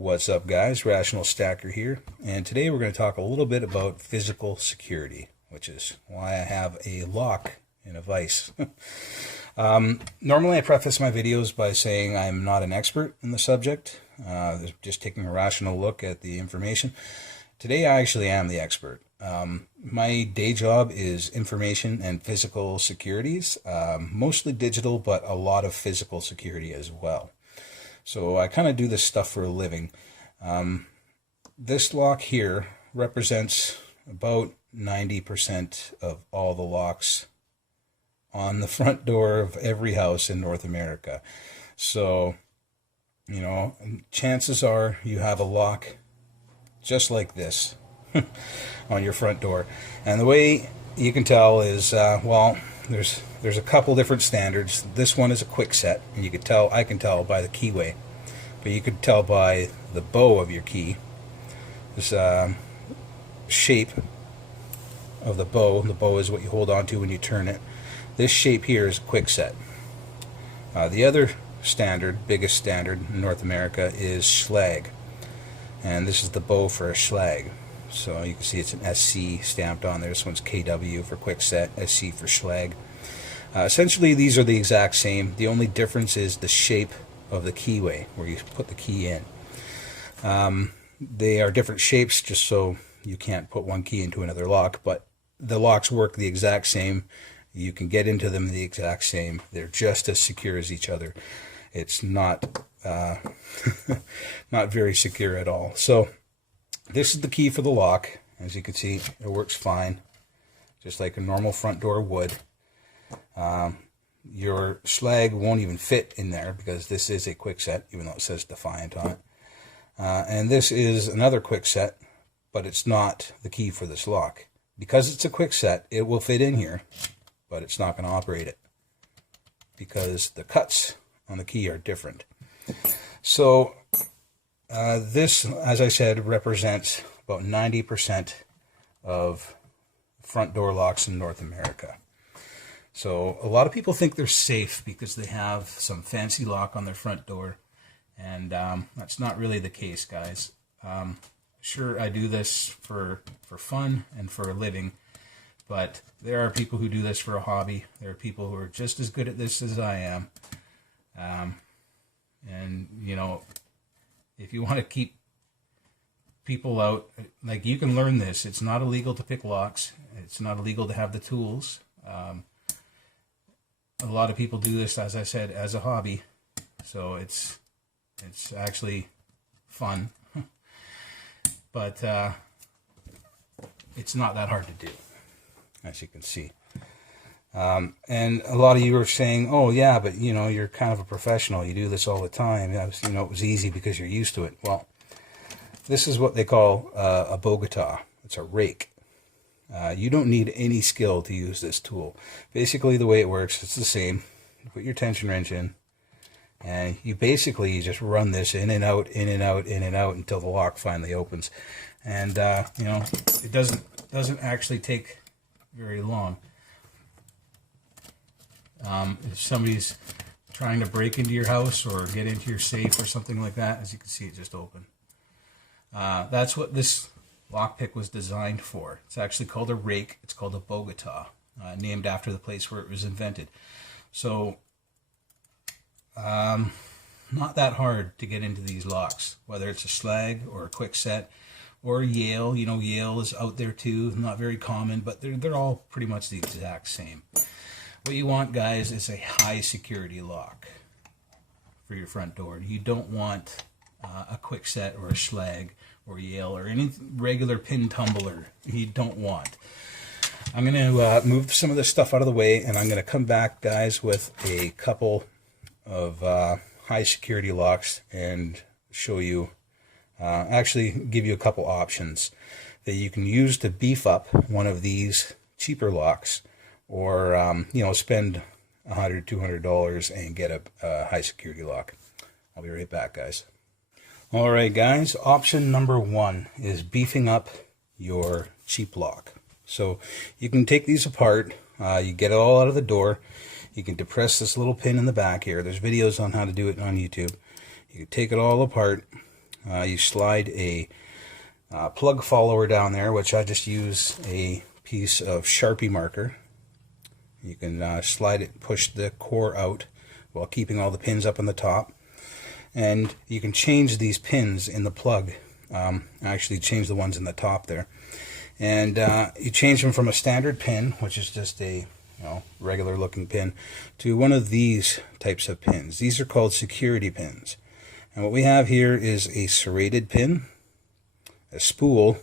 What's up, guys? Rational Stacker here, and today we're going to talk a little bit about physical security, which is why I have a lock in a vise. Normally I preface my videos by saying I'm not an expert in the subject, just taking a rational look at the information. Today I actually am the expert. My day job is information and physical securities, mostly digital, but a lot of physical security as well. So I kind of do this stuff for a living. This lock here represents about 90% of all the locks on the front door of every house in North America. So, you know, chances are you have a lock just like this on your front door. And the way you can tell is, well, there's a couple different standards. This one is a quick set, and you can tell, I can tell by the keyway, but you could tell by the bow of your key. This shape of the bow is what you hold on to when you turn it. This shape here is quick set. The other standard, biggest standard in North America, is Schlag, and this is the bow for a Schlag. So you can see it's an SC stamped on there. This one's KW for quick set, SC for Schlag. Essentially, these are the exact same. The only difference is the shape of the keyway, where you put the key in. They are different shapes, just so you can't put one key into another lock, but the locks work the exact same. You can get into them the exact same. They're just as secure as each other. It's not not very secure at all. So this is the key for the lock. As you can see, it works fine, just like a normal front door would. Your Schlag won't even fit in there because this is a quick set, even though it says Defiant on it. And this is another quick set, but it's not the key for this lock. Because it's a quick set, it will fit in here, but it's not going to operate it because the cuts on the key are different. So this, as I said, represents about 90% of front door locks in North America. So a lot of people think they're safe because they have some fancy lock on their front door, and that's not really the case, guys. Sure, I do this for fun and for a living, but there are people who do this for a hobby. There are people who are just as good at this as I am. And, you know, if you want to keep people out, like, you can learn this. It's not illegal to pick locks. It's not illegal to have the tools. A lot of people do this, as I said, as a hobby. So it's actually fun. But it's not that hard to do, as you can see. And a lot of you are saying, oh yeah, but you know, you're kind of a professional, you do this all the time. You know, it was easy because you're used to it. Well, this is what they call a Bogota. It's a rake. You don't need any skill to use this tool. Basically, the way it works, it's the same. You put your tension wrench in, and you just run this in and out, in and out, in and out until the lock finally opens. And you know, it doesn't actually take very long. If somebody's trying to break into your house or get into your safe or something like that, as you can see, it just opened. That's what this lockpick was designed for. It's actually called a rake. It's called a Bogota, named after the place where it was invented. So, not that hard to get into these locks, whether it's a Schlag or a quick set or Yale. You know, Yale is out there too, not very common, but they're all pretty much the exact same. What you want, guys, is a high security lock for your front door. You don't want a quick set or a Schlag or Yale or any regular pin tumbler. You don't want. I'm going to move some of this stuff out of the way, and I'm going to come back, guys, with a couple of high security locks and show you, actually give you a couple options that you can use to beef up one of these cheaper locks, or you know, spend $100, $200 and get a high security lock. I'll be right back, guys. All right, guys. Option number one is beefing up your cheap lock. So you can take these apart. You get it all out of the door. You can depress this little pin in the back here. There's videos on how to do it on YouTube. You can take it all apart, you slide a plug follower down there, which I just use a piece of Sharpie marker. You can slide it, push the core out while keeping all the pins up on the top. And you can change these pins in the plug. Actually change the ones in the top there. And you change them from a standard pin, which is just a regular looking pin, to one of these types of pins. These are called security pins. And what we have here is a serrated pin, a spool,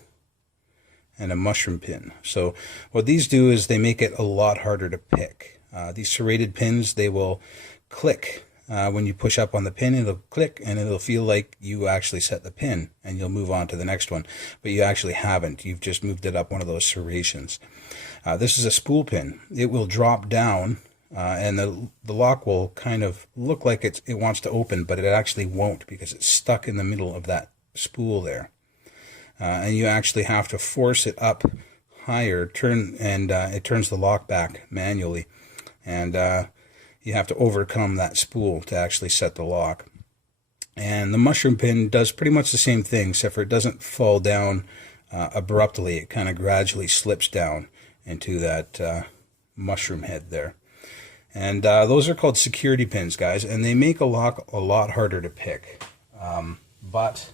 and a mushroom pin. So what these do is they make it a lot harder to pick. These serrated pins, they will click. When you push up on the pin, it'll click and it'll feel like you actually set the pin, and you'll move on to the next one. But you actually haven't. You've just moved it up one of those serrations. This is a spool pin. It will drop down and the lock will kind of look like it wants to open, but it actually won't because it's stuck in the middle of that spool there. And you actually have to force it up higher, it turns the lock back manually, and you have to overcome that spool to actually set the lock. And the mushroom pin does pretty much the same thing, except for it doesn't fall down abruptly. It kind of gradually slips down into that mushroom head there. And those are called security pins, guys, and they make a lock a lot harder to pick. But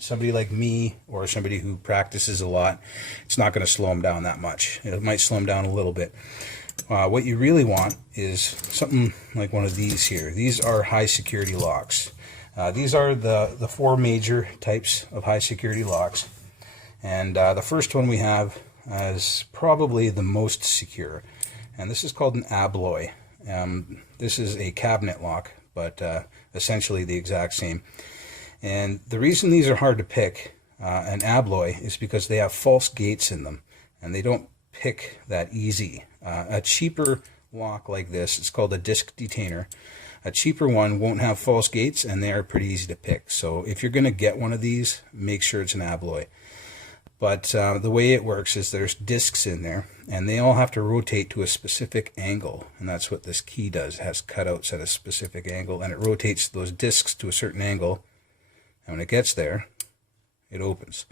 somebody like me or somebody who practices a lot, it's not going to slow them down that much. It might slow them down a little bit. What you really want is something like one of these here. These are high security locks. These are the four major types of high security locks. And the first one we have is probably the most secure. And this is called an abloy. This is a cabinet lock, but essentially the exact same. And the reason these are hard to pick, an abloy, is because they have false gates in them, and they don't pick that easy. A cheaper lock like this, it's called a disc detainer. A cheaper one won't have false gates, and they are pretty easy to pick. So if you're going to get one of these, make sure it's an abloy. But the way it works is there's discs in there, and they all have to rotate to a specific angle, and that's what this key does. It has cutouts at a specific angle, and it rotates those discs to a certain angle. And when it gets there, it opens.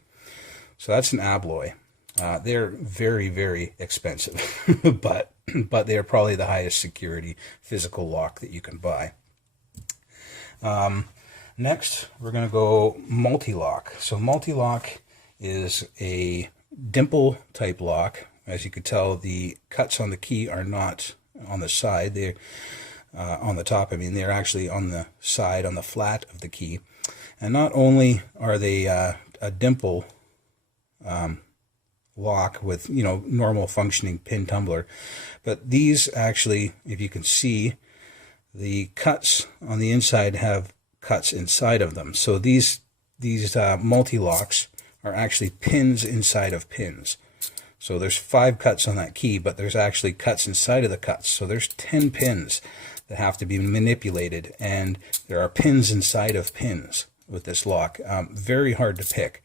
So that's an abloy. They're very, very expensive, but they are probably the highest security physical lock that you can buy. Next, we're going to go multi-lock. So multi-lock is a dimple type lock. As you can tell, the cuts on the key are not on the side. They're on the top. I mean, they're actually on the side, on the flat of the key. And not only are they a dimple lock with normal functioning pin tumbler, but these actually, if you can see, the cuts on the inside have cuts inside of them. So these multi-locks are actually pins inside of pins. So there's 5 cuts on that key, but there's actually cuts inside of the cuts. So there's 10 pins that have to be manipulated, and there are pins inside of pins with this lock. Very hard to pick.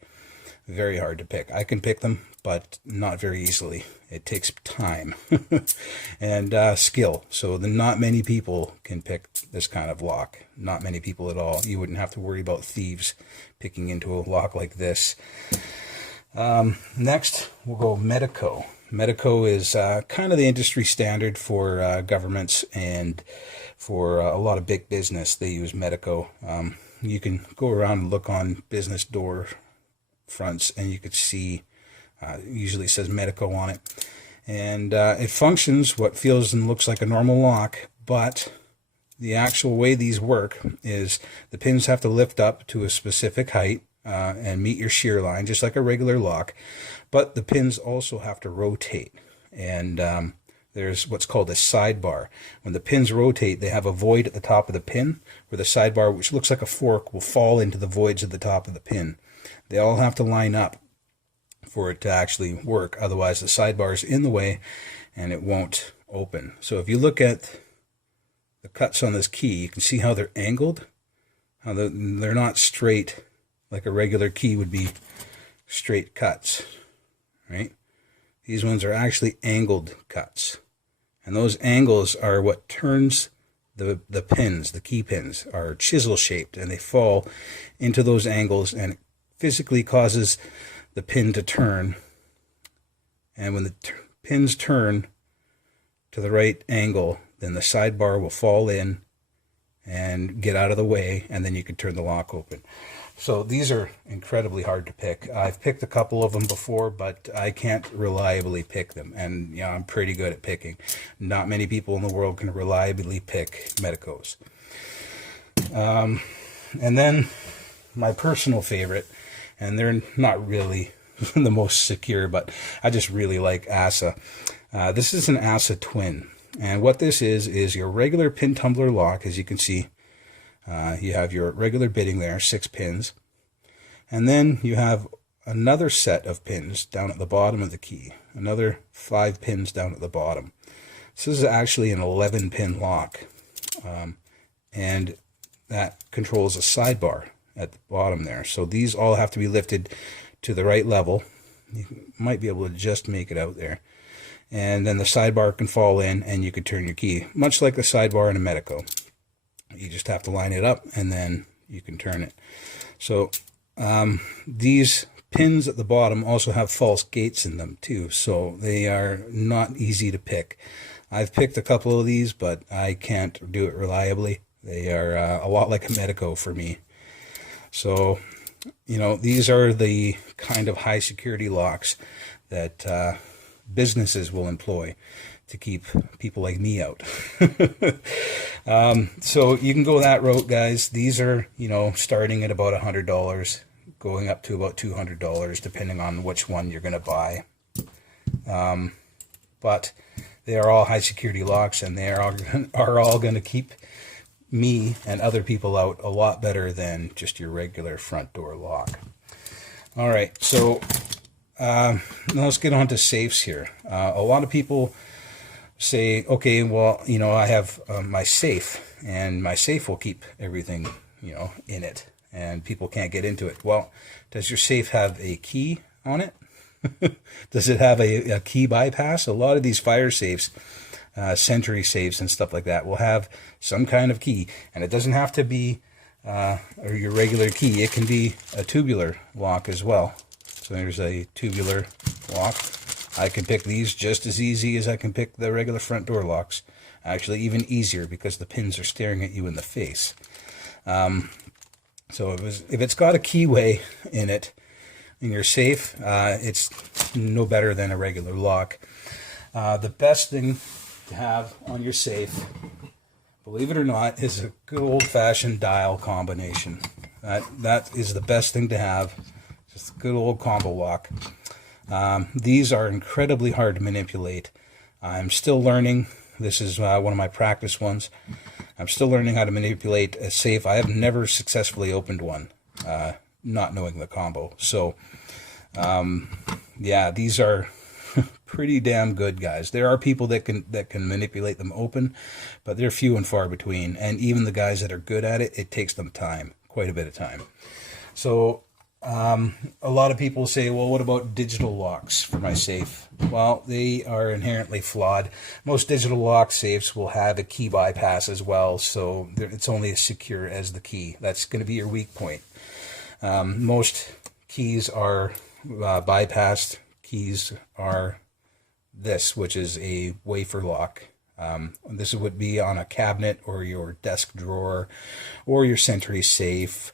Very hard to pick. I can pick them, but not very easily. It takes time and skill. So not many people can pick this kind of lock. Not many people at all. You wouldn't have to worry about thieves picking into a lock like this. Next, we'll go Medico. Medico is kind of the industry standard for governments and for a lot of big business. They use Medico. You can go around and look on business door fronts, and you could see usually says Medico on it, and it functions what feels and looks like a normal lock, but the actual way these work is the pins have to lift up to a specific height and meet your shear line, just like a regular lock, but the pins also have to rotate, and there's what's called a sidebar. When the pins rotate, they have a void at the top of the pin where the sidebar, which looks like a fork, will fall into the voids at the top of the pin. They all have to line up for it to actually work. Otherwise, the sidebar is in the way and it won't open. So if you look at the cuts on this key, you can see how they're angled. How they're not straight like a regular key would be straight cuts, right? These ones are actually angled cuts. And those angles are what turns the pins, the key pins, are chisel shaped, and they fall into those angles, and it physically causes the pin to turn. And when the pins turn to the right angle, then the sidebar will fall in and get out of the way, and then you can turn the lock open. So these are incredibly hard to pick. I've picked a couple of them before, but I can't reliably pick them. And I'm pretty good at picking. Not many people in the world can reliably pick Medicos. And then my personal favorite, and they're not really the most secure, but I just really like ASA. This is an ASA Twin. And what this is your regular pin tumbler lock. As you can see, you have your regular bitting there, 6 pins. And then you have another set of pins down at the bottom of the key. Another 5 pins down at the bottom. So this is actually an 11-pin lock. And that controls a sidebar at the bottom there. So these all have to be lifted to the right level. You might be able to just make it out there. And then the sidebar can fall in and you can turn your key, much like the sidebar in a Medico. You just have to line it up and then you can turn it. So these pins at the bottom also have false gates in them too, so they are not easy to pick. I've picked a couple of these, but I can't do it reliably. They are a lot like a Medico for me. So, these are the kind of high security locks that businesses will employ to keep people like me out. So you can go that route, guys. These are, starting at about $100, going up to about $200, depending on which one you're going to buy. But they are all high security locks, and they are all going to keep me and other people out a lot better than just your regular front door lock. All right, so now let's get on to safes here. A lot of people say, okay, well, I have my safe, and my safe will keep everything, in it, and people can't get into it. Well, does your safe have a key on it? Does it have a key bypass? A lot of these fire safes, Sentry safes and stuff like that, will have some kind of key, and it doesn't have to be or your regular key. It can be a tubular lock as well. So there's a tubular lock. I can pick these just as easy as I can pick the regular front door locks. Actually, even easier, because the pins are staring at you in the face. So if it's got a keyway in it, in your safe, it's no better than a regular lock. The best thing to have on your safe, believe it or not, is a good old-fashioned dial combination. That is the best thing to have. Just a good old combo lock. These are incredibly hard to manipulate. I'm still learning. This is one of my practice ones. I'm still learning how to manipulate a safe. I have never successfully opened one, not knowing the combo. So, yeah, these are pretty damn good, guys. There are people that can manipulate them open, but they're few and far between. And even the guys that are good at it, it takes them time, quite a bit of time. So a lot of people say, well, what about digital locks for my safe? Well, they are inherently flawed. Most digital lock safes will have a key bypass as well, so it's only as secure as the key. That's going to be your weak point. Most keys are bypassed. Keys are this, which is a wafer lock. This would be on a cabinet or your desk drawer or your Sentry safe,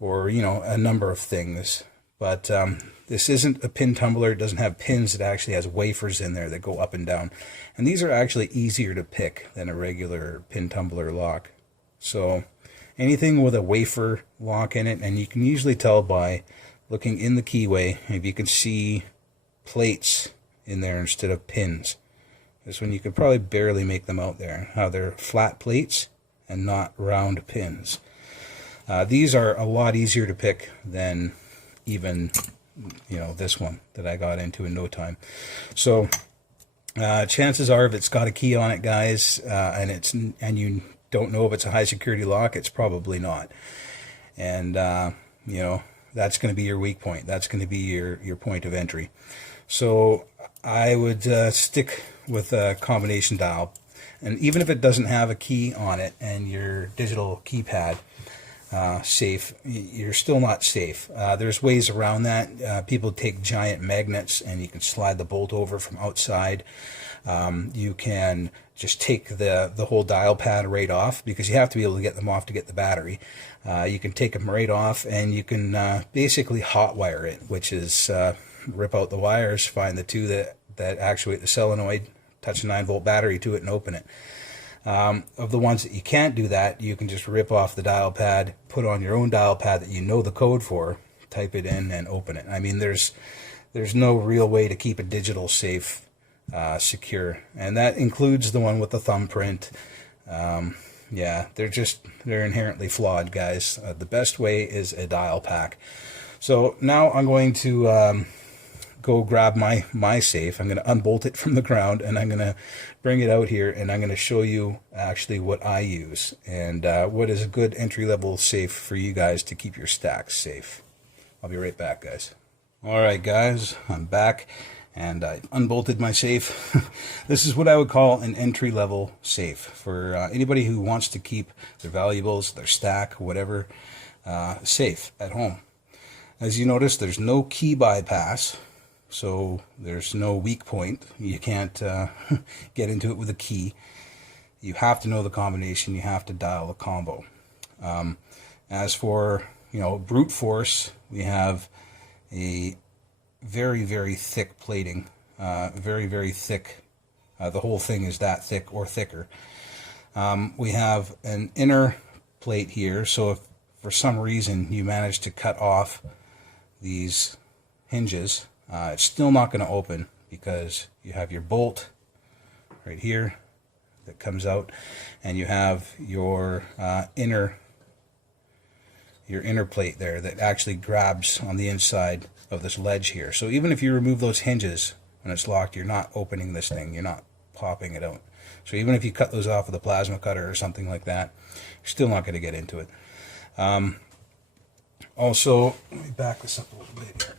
or a number of things. But this isn't a pin tumbler. It doesn't have pins. It actually has wafers in there that go up and down, and these are actually easier to pick than a regular pin tumbler lock. So anything with a wafer lock in it, and you can usually tell by looking in the keyway if you can see plates in there instead of pins. This one you could probably barely make them out there, how they're flat plates and not round pins. These are a lot easier to pick than even, this one that I got into in no time. So chances are, if it's got a key on it, guys, and you don't know if it's a high security lock, it's probably not. And that's going to be your weak point. That's going to be your point of entry. So I would stick with a combination dial. And even if it doesn't have a key on it and your digital keypad safe, you're still not safe. There's ways around that. People take giant magnets and you can slide the bolt over from outside. You can just take the whole dial pad right off, because you have to be able to get them off to get the battery. You can take them right off, and you can basically hot wire it, which is rip out the wires, find the two that actuate the solenoid, touch a 9-volt battery to it, and open it. Of the ones that you can't do that, you can just rip off the dial pad, put on your own dial pad that you know the code for, type it in, and open it. I mean, there's no real way to keep a digital safe secure, and that includes the one with the thumbprint. Yeah, they're inherently flawed, guys. The best way is a dial pack. So now I'm going to go grab my safe. I'm going to unbolt it from the ground, and I'm going to bring it out here, and I'm going to show you actually what I use and what is a good entry-level safe for you guys to keep your stacks safe. I'll be right back, guys. All right, guys, I'm back, and I unbolted my safe. This is what I would call an entry-level safe for anybody who wants to keep their valuables, their stack, whatever, safe at home. As you notice, there's no key bypass, so there's no weak point. You can't get into it with a key. You have to know the combination. You have to dial the combo. As for, brute force, we have a very, very thick plating, very, very thick. The whole thing is that thick or thicker. We have an inner plate here, so if for some reason you manage to cut off these hinges, it's still not going to open, because you have your bolt right here that comes out, and you have your inner plate there that actually grabs on the inside of this ledge here. So even if you remove those hinges when it's locked, you're not opening this thing, you're not popping it out. So even if you cut those off with a plasma cutter or something like that, you're still not going to get into it. Also, let me back this up a little bit here.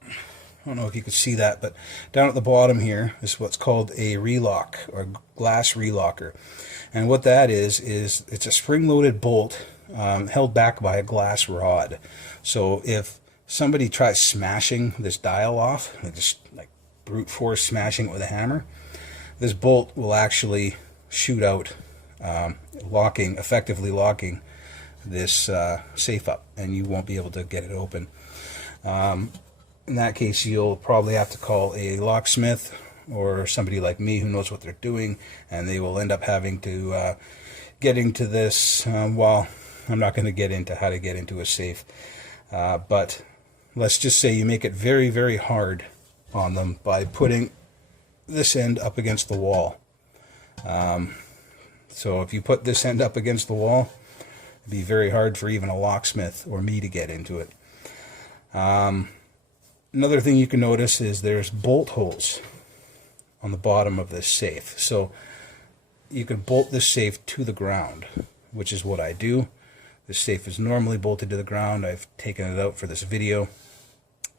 I don't know if you can see that, but down at the bottom here is what's called a relock, or glass relocker. And what that is it's a spring-loaded bolt held back by a glass rod. So if somebody tries smashing this dial off, just like brute force smashing it with a hammer, this bolt will actually shoot out, effectively locking this safe up, and you won't be able to get it open. In that case, you'll probably have to call a locksmith or somebody like me who knows what they're doing, and they will end up having to get into this. Well, I'm not going to get into how to get into a safe, but let's just say you make it very, very hard on them by putting this end up against the wall. So if you put this end up against the wall, it'd be very hard for even a locksmith or me to get into it. Another thing you can notice is there's bolt holes on the bottom of this safe. So you can bolt this safe to the ground, which is what I do. This safe is normally bolted to the ground. I've taken it out for this video,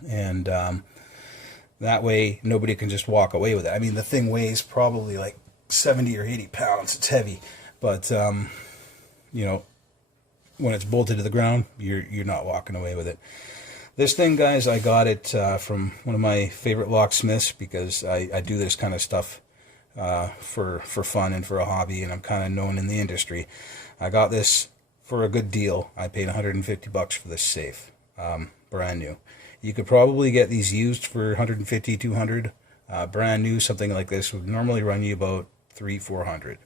and that way nobody can just walk away with it. I mean, the thing weighs probably like 70 or 80 pounds. It's heavy, but when it's bolted to the ground, you're not walking away with it. This thing, guys, I got it from one of my favorite locksmiths, because I do this kind of stuff for fun and for a hobby, and I'm kind of known in the industry. I got this for a good deal. I paid $150 for this safe, brand new. You could probably get these used for $150, $200. Brand new, something like this would normally run you about $300-$400.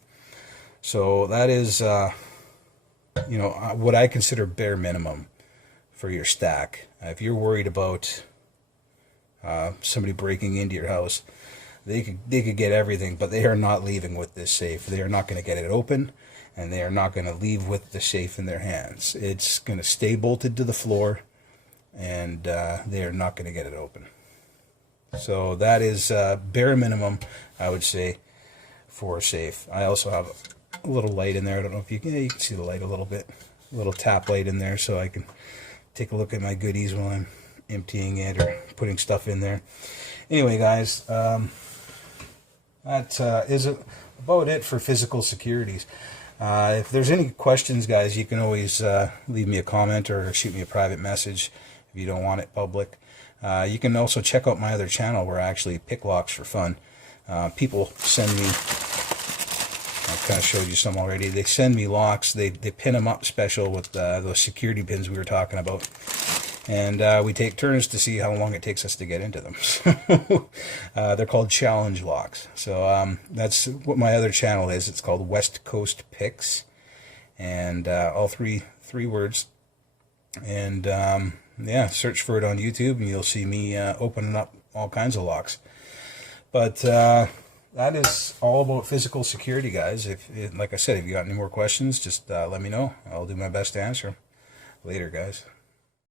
So that is, what I consider bare minimum for your stack. If you're worried about somebody breaking into your house, they could get everything, but they are not leaving with this safe. They are not going to get it open, and they are not going to leave with the safe in their hands. It's going to stay bolted to the floor, and they are not going to get it open. So that is bare minimum, I would say, for a safe. I also have a little light in there. I don't know if you can see the light a little bit. A little tap light in there, so I can take a look at my goodies while I'm emptying it or putting stuff in there. Anyway, guys, that is about it for physical securities. If there's any questions, guys, you can always leave me a comment or shoot me a private message if you don't want it public. You can also check out my other channel where I actually pick locks for fun. People send me, I kind of showed you some already, they send me locks, they pin them up special with those security pins we were talking about. And we take turns to see how long it takes us to get into them. So, they're called challenge locks. So that's what my other channel is. It's called West Coast Picks, and all three words. And yeah, search for it on YouTube, and you'll see me opening up all kinds of locks. But that is all about physical security, guys. Like I said, if you got any more questions, just let me know. I'll do my best to answer them. Later, guys.